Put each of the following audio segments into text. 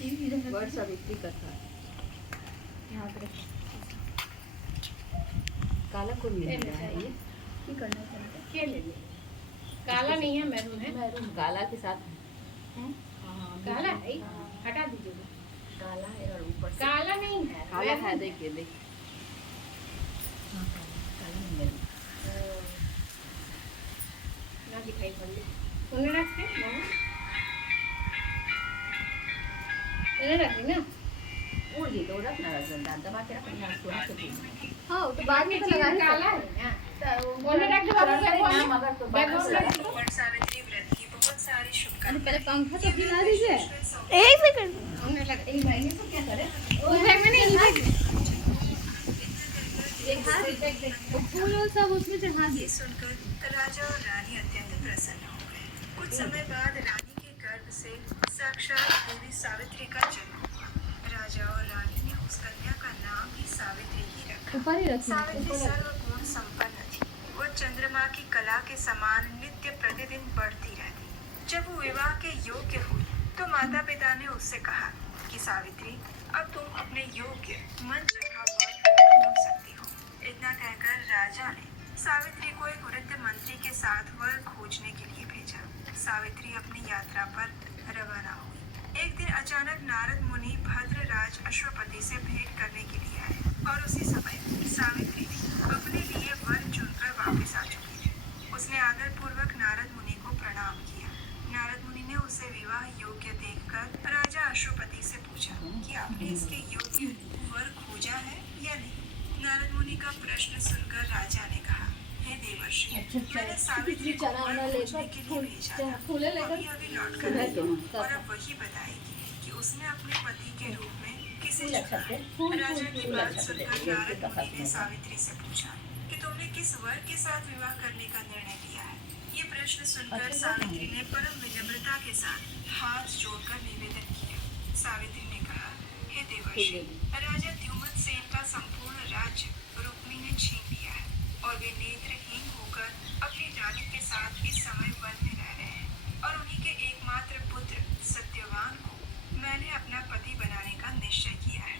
Word Savitri कथा काला कौन ले रहा है ये की करना चाहते क्या ले ले? काला नहीं है, मैरून है। मैरून काला के साथ काला है, हटा दीजिए। काला है और ऊपर से काला नहीं है, काला है। देखिए देखिए काला नहीं मैरून ना दिखाई पड़ रही। उन्हें रखते ना, इन्हें रखी ना। उड़ गई तो रखना रखना दबा के रखना उसको हाथ से हाँ तो बाद में तो लगा काला है ना, उन्हें रख दो। बाबू नाम अगर तो बाद में सावित्री व्रत की बहुत सारी शुभकामनाएं। पहले पंखा तो हिला दीजिए। एक सेकंड। उन्हें लग एक भाई ने तो क्या करे? वो है मैंने ये हाथ देख फूल और सब उसमें चढ़ा दिए। ये सुनकर राजा और रानी अत्यंत प्रसन्न हो गए। कुछ समय बाद रानी के गर्भ से साक्षात देवी सावित्री का जन्म हुआ। राजा और रानी ने उस कन्या का नाम भी सावित्री ही रखा। ऊपर ही रखना। सावित्री सर्वगुण संपन्न थी। वह चंद्रमा की कला के समान नित्य प्रतिदिन बढ़ती रहती। जब वो विवाह के योग्य हुई तो माता पिता ने उससे कहा कि सावित्री, अब तुम अपने योग्य मन चाहा वर ढूंढ सकती हो। इतना कहकर राजा ने सावित्री को एक वृद्ध मंत्री के साथ वर खोजने के लिए भेजा। सावित्री अपनी यात्रा पर रवाना हुई। एक दिन अचानक नारद मुनि भद्रराज अश्वपति से भेंट करने के लिए आए और उसी समय सावित्री अपने लिए वर चुनकर वापस आ चुकी थी। उसने आदरपूर्वक नारद मुनि को प्रणाम किया। नारद मुनि ने उसे विवाह योग्य देखकर राजा अश्वपति से पूछा कि आपने इसके योग्य वर खोजा है या नहीं। नारद मुनि का प्रश्न सुनकर राजा ने कहा, हे देवर्षि, मैंने सावित्री को वर खोजने के लिए भेजा था। अभी लौट कर आई हूँ और अब वही बताएगी कि उसने अपने पति के रूप में किसे चुना है। राजा की बात सुनकर नारद मुनि ने सावित्री से पूछा कि तुमने किस वर के साथ विवाह करने का निर्णय लिया है। ये प्रश्न सुनकर सावित्री ने परम विनम्रता के साथ हाथ जोड़कर निवेदन किया। सावित्री ने कहा, हे देवर्षि, राजा द्युमत सेन का संपूर्ण राज्य रुक्मी ने छीन लिया है और वे नेत्रहीन होकर अपनी रानी के साथ इस समय वन में रह रहे हैं और उन्हीं के एकमात्र पुत्र सत्यवान को मैंने अपना पति बनाने का निश्चय किया है।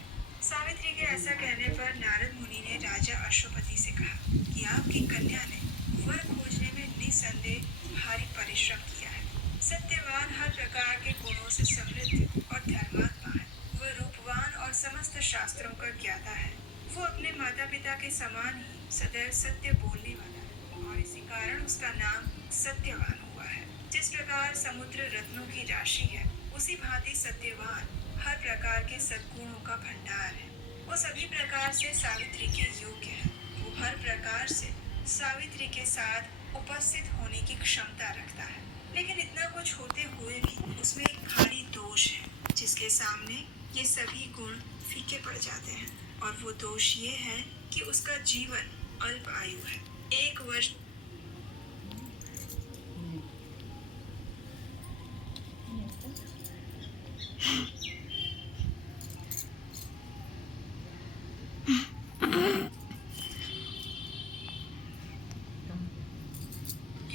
सावित्री के ऐसा कहने पर नारद मुनि ने राजा अश्वपति से कहा कि आपकी कन्या ने वर खोजने में निसंदेह भारी परिश्रम किया है। सत्यवान हर प्रकार के गुणों से समृद्ध और धर्मात्मा है। वह रूपवान और समस्त शास्त्रों का ज्ञाता है। वो अपने माता पिता के समान ही सदैव सत्य बोलने वाला है और इसी कारण उसका नाम सत्यवान हुआ है। जिस प्रकार समुद्र रत्नों की राशि है, उसी भांति सत्यवान हर प्रकार के सद्गुणों का भंडार है। वो सभी प्रकार से सावित्री के योग्य है। वो हर प्रकार से सावित्री के साथ उपस्थित होने की क्षमता रखता है। लेकिन इतना कुछ होते हुए भी उसमें एक भारी दोष है जिसके सामने ये सभी गुण फीके पड़ जाते हैं। और वो दोष ये है कि उसका जीवन अल्प आयु है। 1 वर्ष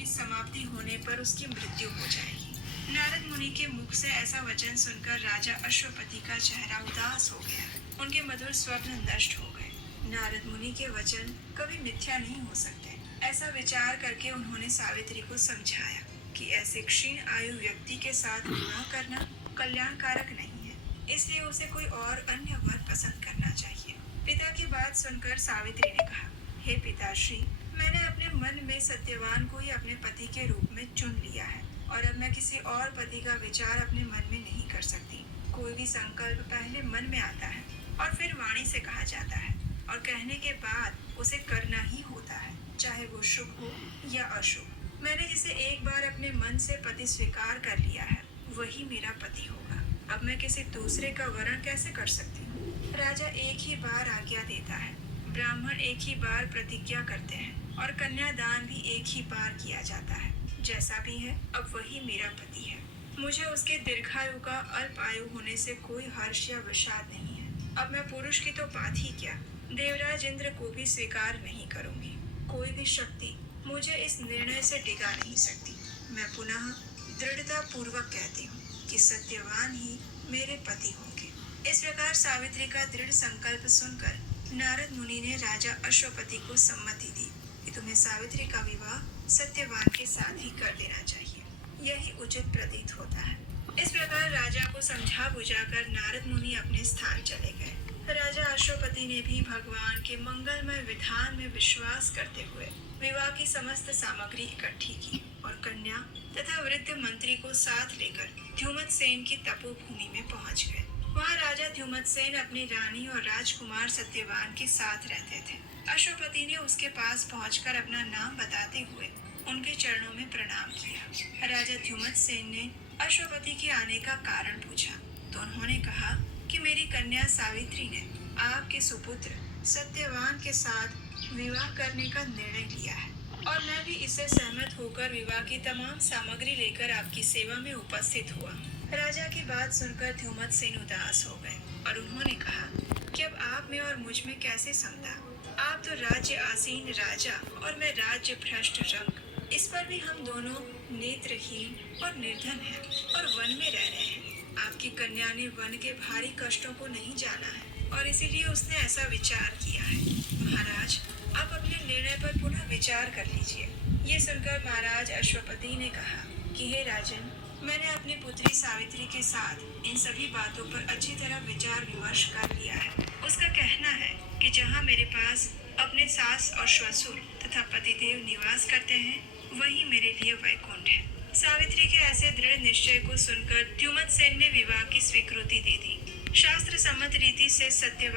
समाप्ति होने पर उसकी मृत्यु हो जाएगी। नारद मुनि के मुख से ऐसा वचन सुनकर राजा अश्वपति का चेहरा उदास हो गया। उनके मधुर स्वप्न नष्ट हो गए। नारद मुनि के वचन कभी मिथ्या नहीं हो सकते। ऐसा विचार करके उन्होंने सावित्री को समझाया कि ऐसे क्षीण आयु व्यक्ति के साथ विवाह करना कल्याणकारक नहीं है, इसलिए उसे कोई और अन्य वर पसंद करना चाहिए। पिता की बात सुनकर सावित्री ने कहा, हे पिताश्री, मैंने अपने मन में सत्यवान को ही अपने पति के रूप में चुन लिया है और अब मैं किसी और पति का विचार अपने मन में नहीं कर सकती। कोई भी संकल्प पहले मन में आता है और फिर वाणी से कहा जाता है और कहने के बाद उसे करना ही होता है, चाहे वो शुभ हो या अशुभ। मैंने जिसे एक बार अपने मन से पति स्वीकार कर लिया है, वही मेरा पति होगा। अब मैं किसी दूसरे का वरण कैसे कर सकती हूँ। राजा एक ही बार आज्ञा देता है, ब्राह्मण एक ही बार प्रतिज्ञा करते हैं और कन्यादान भी एक ही बार किया जाता है। जैसा भी है, अब वही मेरा पति है। मुझे उसके दीर्घायु का अल्प आयु होने से कोई हर्ष या विषाद नहीं है। अब मैं पुरुष की तो बात ही क्या, देवराज इंद्र को भी स्वीकार नहीं करूंगी। कोई भी शक्ति मुझे इस निर्णय से डिगा नहीं सकती। मैं पुनः दृढ़ता पूर्वक कहती हूँ कि कि सत्यवान ही मेरे पति होंगे। इस प्रकार सावित्री का दृढ़ संकल्प सुनकर नारद मुनि ने राजा अश्वपति को सम्मति दी कि तुम्हें सावित्री का विवाह सत्यवान के साथ ही कर देना चाहिए, यही उचित प्रतीत होता है। इस प्रकार राजा को समझा बुझाकर नारद मुनि अपने स्थान चले गए। राजा अश्वपति ने भी भगवान के मंगलमय विधान में विश्वास करते हुए विवाह की समस्त सामग्री इकट्ठी की और कन्या तथा वृद्ध मंत्री को साथ लेकर ध्युमतसेन की तपोभूमि में पहुंच गए। वहां राजा ध्युमतसेन अपनी रानी और राजकुमार सत्यवान के साथ रहते थे। अश्वपति ने उसके पास पहुंचकर अपना नाम बताते हुए उनके चरणों में प्रणाम किया। राजा ध्युमतसेन ने अश्वपति के आने का कारण पूछा तो उन्होंने कहा कि मेरी कन्या सावित्री ने आपके सुपुत्र सत्यवान के साथ विवाह करने का निर्णय लिया है और मैं भी इससे सहमत होकर विवाह की तमाम सामग्री लेकर आपकी सेवा में उपस्थित हुआ। राजा की बात सुनकर ध्युमतसेन उदास हो गए और उन्होंने कहा कि अब आप में और मुझ में कैसे समझा। आप तो राज्य आसीन राजा और मैं राज्य भ्रष्ट रंक। इस पर भी हम दोनों नेत्रहीन और निर्धन हैं और वन में रह रहे हैं। आपकी कन्या ने वन के भारी कष्टों को नहीं जाना है और इसीलिए उसने ऐसा विचार किया है। महाराज, आप अपने निर्णय पर पुनः विचार कर लीजिए। ये सुनकर महाराज अश्वपति ने कहा कि हे राजन, मैंने अपनी पुत्री सावित्री के साथ इन सभी बातों पर अच्छी तरह विचार विमर्श कर लिया है। उसका कहना है कि जहाँ मेरे पास अपने सास और ससुर तथा पतिदेव निवास करते हैं, वही मेरे लिए वैकुंठ है। सावित्री के ऐसे दृढ़ निश्चय को सुनकर ध्युमतसेन ने विवाह की स्वीकृति दे दी। शास्त्र सम्मत रीति से सत्यवान